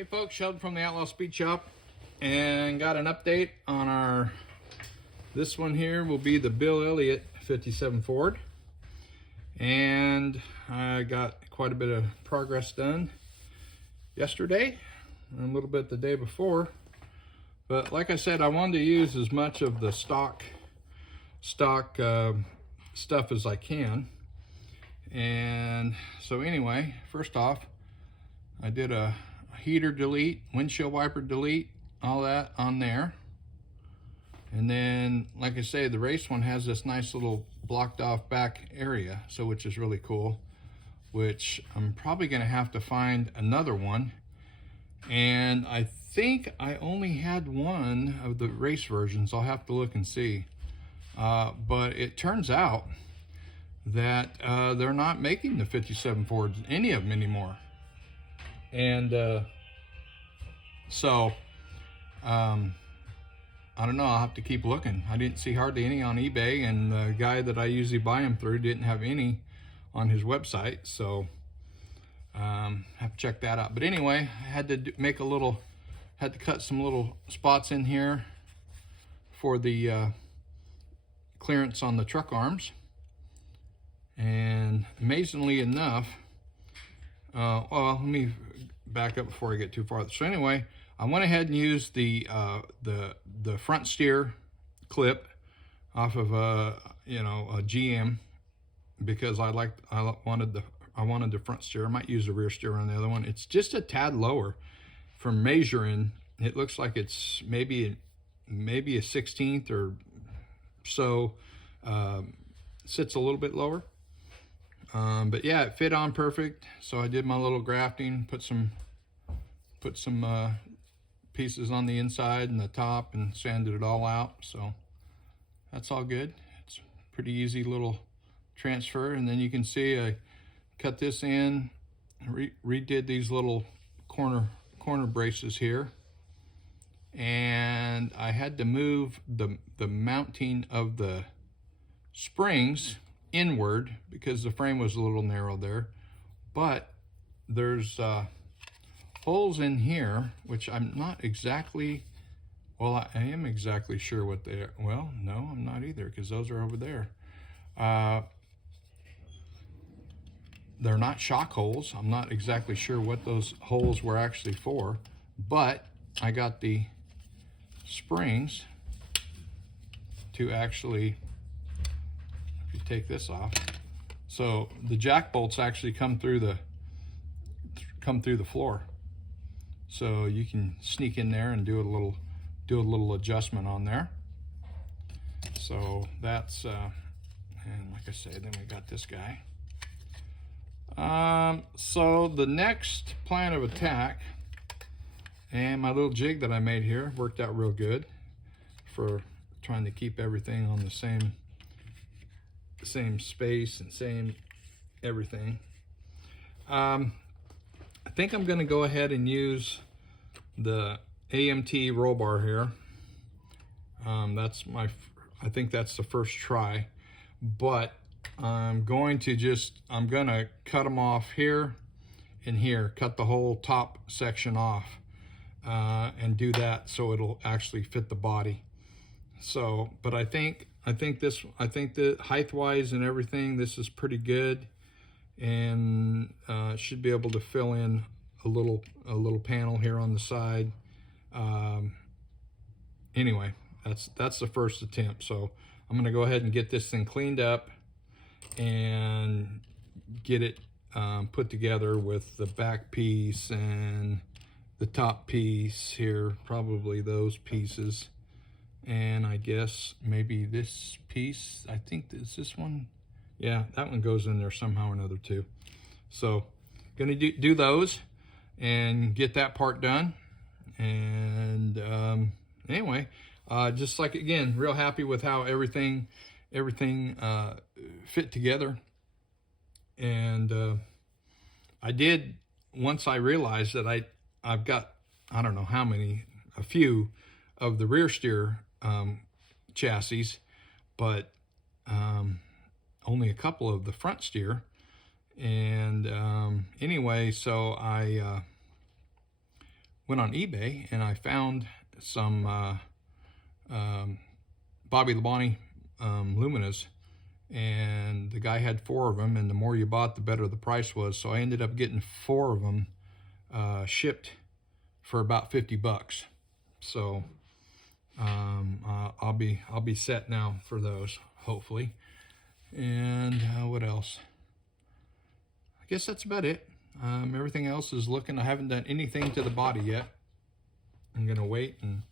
Hey folks, Sheldon from the Outlaw Speed Shop, and got an update on this one here will be the Bill Elliott 57 Ford, and I got quite a bit of progress done yesterday and a little bit the day before, but like I said, I wanted to use as much of the stock stuff as I can. And so anyway, first off, I did a heater delete, windshield wiper delete, all that on there. And then, like I say, the race one has this nice little blocked off back area, so which is really cool, which I'm probably gonna have to find another one. And I think I only had one of the race versions. I'll have to look and see. But it turns out that they're not making the 57 Fords, any of them anymore. And so I don't know, I'll have to keep looking. I didn't see hardly any on eBay, and the guy that I usually buy them through didn't have any on his website, so have to check that out. But anyway, I had to had to cut some little spots in here for the clearance on the truck arms. And amazingly enough, well, let me back up before I get too far. So anyway, I went ahead and used the front steer clip off of a GM, because I wanted the front steer. I might use the rear steer on the other one. It's just a tad lower. From measuring, it looks like it's maybe a 16th or so. Sits a little bit lower. But yeah, it fit on perfect. So I did my little grafting, put some pieces on the inside and the top, and sanded it all out. So that's all good. It's a pretty easy little transfer. And then you can see I cut this in, redid these little corner braces here. And I had to move the mounting of the springs inward because the frame was a little narrow there, but there's holes in here which I'm not exactly, well, I am exactly sure what they are. Well, no, I'm not either, because those are over there. They're not shock holes. I'm not exactly sure what those holes were actually for, but I got the springs to actually, take this off, so the jack bolts actually come through the floor, so you can sneak in there and do a little adjustment on there. So that's and like I said, then we got this guy. So the next plan of attack, and my little jig that I made here worked out real good for trying to keep everything on the same space and same everything. I think I'm going to go ahead and use the AMT Rollbar here. I think that's the first try, but I'm going to cut them off here and here, cut the whole top section off, and do that so it'll actually fit the body. So, but I think that height-wise and everything, this is pretty good, and should be able to fill in a little panel here on the side. Anyway, that's the first attempt. So I'm going to go ahead and get this thing cleaned up and get it put together with the back piece and the top piece here, probably those pieces. And I guess maybe this piece, I think it's this one. Yeah, that one goes in there somehow or another too. So gonna do those and get that part done. And anyway, just like, again, real happy with how everything fit together. And I did, once I realized that I've got, I don't know how many, a few of the rear steer chassis, but only a couple of the front steer. And anyway, so I went on eBay and I found some Bobby Labonte Luminas, and the guy had 4 of them, and the more you bought, the better the price was. So I ended up getting 4 of them shipped for about 50 bucks. So I'll be set now for those, hopefully. And what else? I guess that's about it. Everything else is looking. I haven't done anything to the body yet. I'm gonna wait and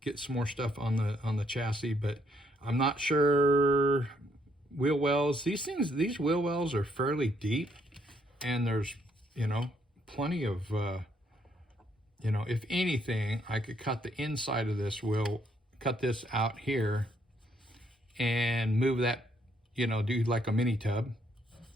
get some more stuff on the chassis, but I'm not sure. Wheel wells, these wheel wells are fairly deep, and there's, you know, plenty of you know, if anything, I could cut the inside of this wheel, cut this out here and move that, you know, do like a mini tub.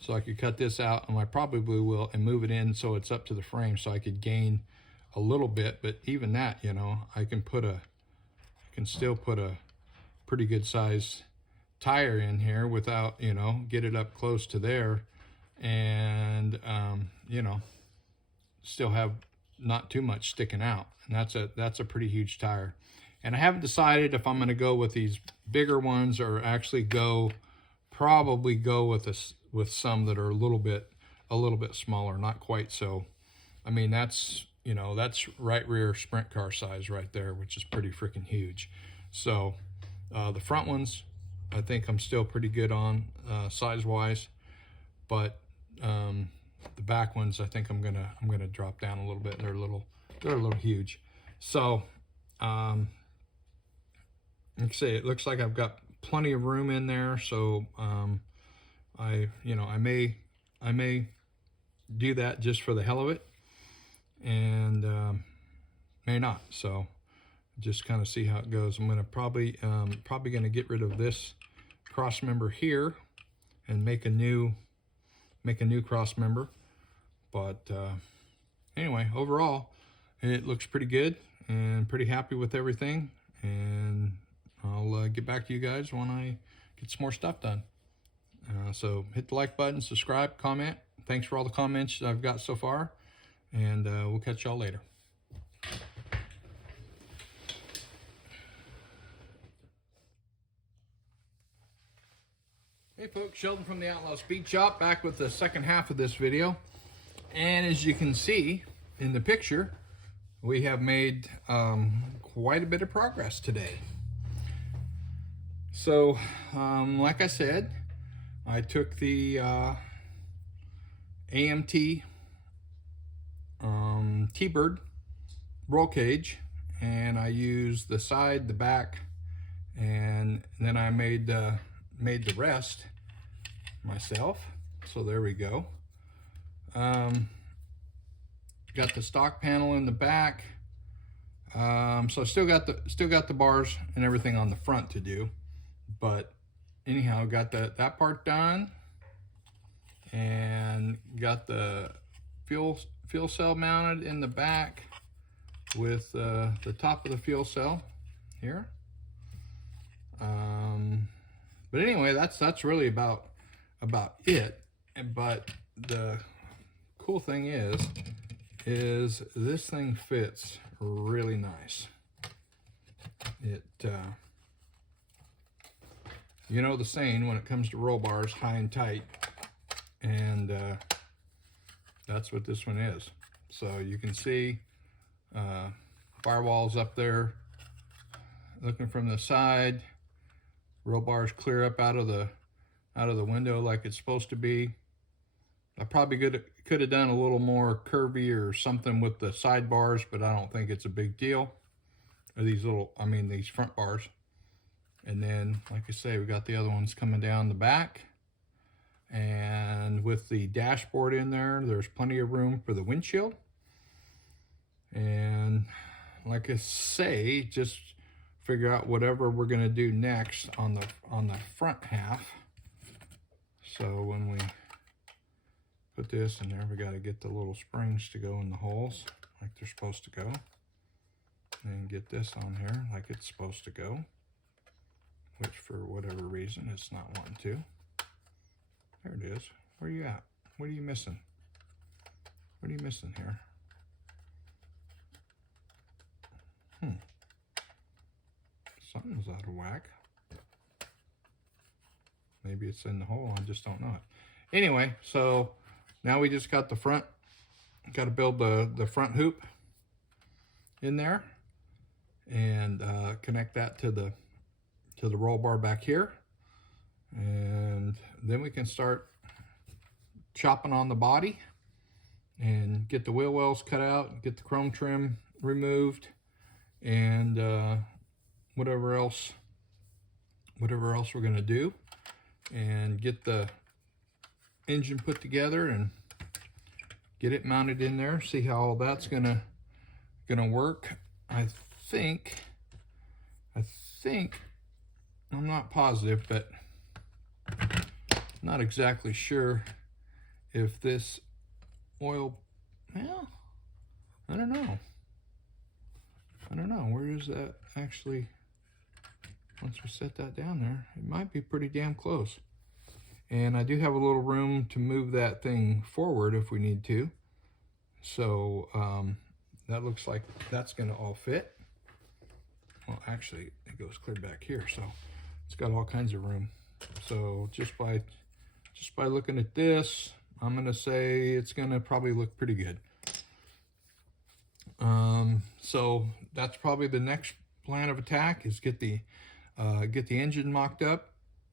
So I could cut this out, and I probably will, and move it in so it's up to the frame, so I could gain a little bit. But even that, you know, I can still put a pretty good size tire in here without, you know, get it up close to there, and you know, still have not too much sticking out. And that's a pretty huge tire. And I haven't decided if I'm going to go with these bigger ones or actually probably go with some that are a little bit smaller, not quite so. I mean, that's, you know, that's right rear sprint car size right there, which is pretty freaking huge. So the front ones, I think I'm still pretty good on size wise, but the back ones, I think I'm gonna drop down a little bit. They're a little huge. So like I say, it looks like I've got plenty of room in there. So I may do that just for the hell of it, and may not. So just kind of see how it goes. I'm gonna probably gonna get rid of this cross member here and make a new cross member. But anyway, overall it looks pretty good, and pretty happy with everything. And I'll get back to you guys when I get some more stuff done. So hit the like button, subscribe, comment. Thanks for all the comments I've got so far, and we'll catch y'all later. Hey folks, Sheldon from the Outlaw Speed Shop, back with the second half of this video. And as you can see in the picture, we have made quite a bit of progress today. So like I said, I took the AMT T-Bird roll cage, and I used the side, the back, and then I made the rest myself. So there we go. Got the stock panel in the back. So still got the bars and everything on the front to do, but anyhow, got that part done, and got the fuel cell mounted in the back with the top of the fuel cell here. But anyway, that's really about it. But the cool thing is this thing fits really nice. It you know the saying when it comes to roll bars, high and tight, and that's what this one is. So you can see firewalls up there looking from the side. Roll bars clear up out of the window like it's supposed to be. I probably could have done a little more curvy or something with the sidebars, but I don't think it's a big deal. Or these front bars. And then, like I say, we got the other ones coming down the back. And with the dashboard in there, there's plenty of room for the windshield. And like I say, just figure out whatever we're gonna do next on the front half. So when we put this in there, we got to get the little springs to go in the holes like they're supposed to go, and get this on here like it's supposed to go, which for whatever reason it's not wanting to. There it is. Where are you at? What are you missing? What are you missing here? Something's out of whack. Maybe it's in the hole, I just don't know it. Anyway, so now we just got the front, got to build the front hoop in there and connect that to the roll bar back here. And then we can start chopping on the body and get the wheel wells cut out, get the chrome trim removed, and whatever else we're gonna do, and get the engine put together and get it mounted in there. See how all that's gonna work. I think I'm not positive, but not exactly sure if this oil, well, I don't know. Where is that actually? Once we set that down there, it might be pretty damn close. And I do have a little room to move that thing forward if we need to. So that looks like that's gonna all fit. Well, actually, it goes clear back here, so it's got all kinds of room. So just by looking at this, I'm gonna say it's gonna probably look pretty good. So that's probably the next plan of attack, is get the engine mocked up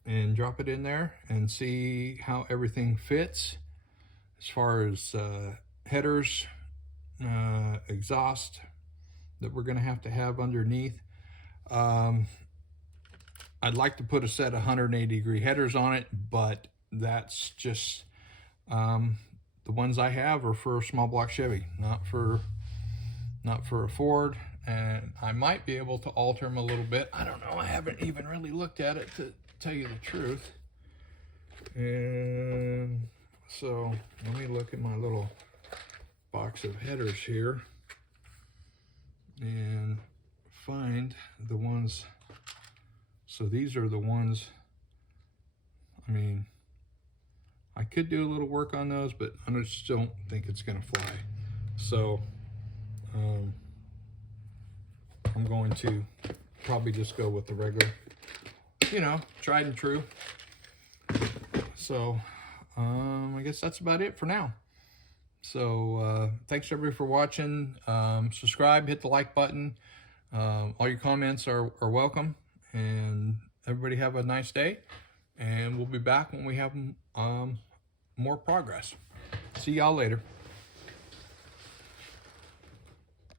and drop it in there and see how everything fits as far as headers, exhaust that we're going to have underneath. I'd like to put a set of 180-degree headers on it, but that's just the ones I have are for a small block Chevy, not for a Ford. And I might be able to alter them a little bit. I don't know. I haven't even really looked at it, to tell you the truth. And so let me look at my little box of headers here and find the ones. So these are the ones, I mean, I could do a little work on those, but I just don't think it's gonna fly. So I'm going to probably just go with the regular, tried and true. So I guess that's about it for now. So thanks everybody for watching. Subscribe, hit the like button. All your comments are welcome. And everybody have a nice day. And we'll be back when we have more progress. See y'all later.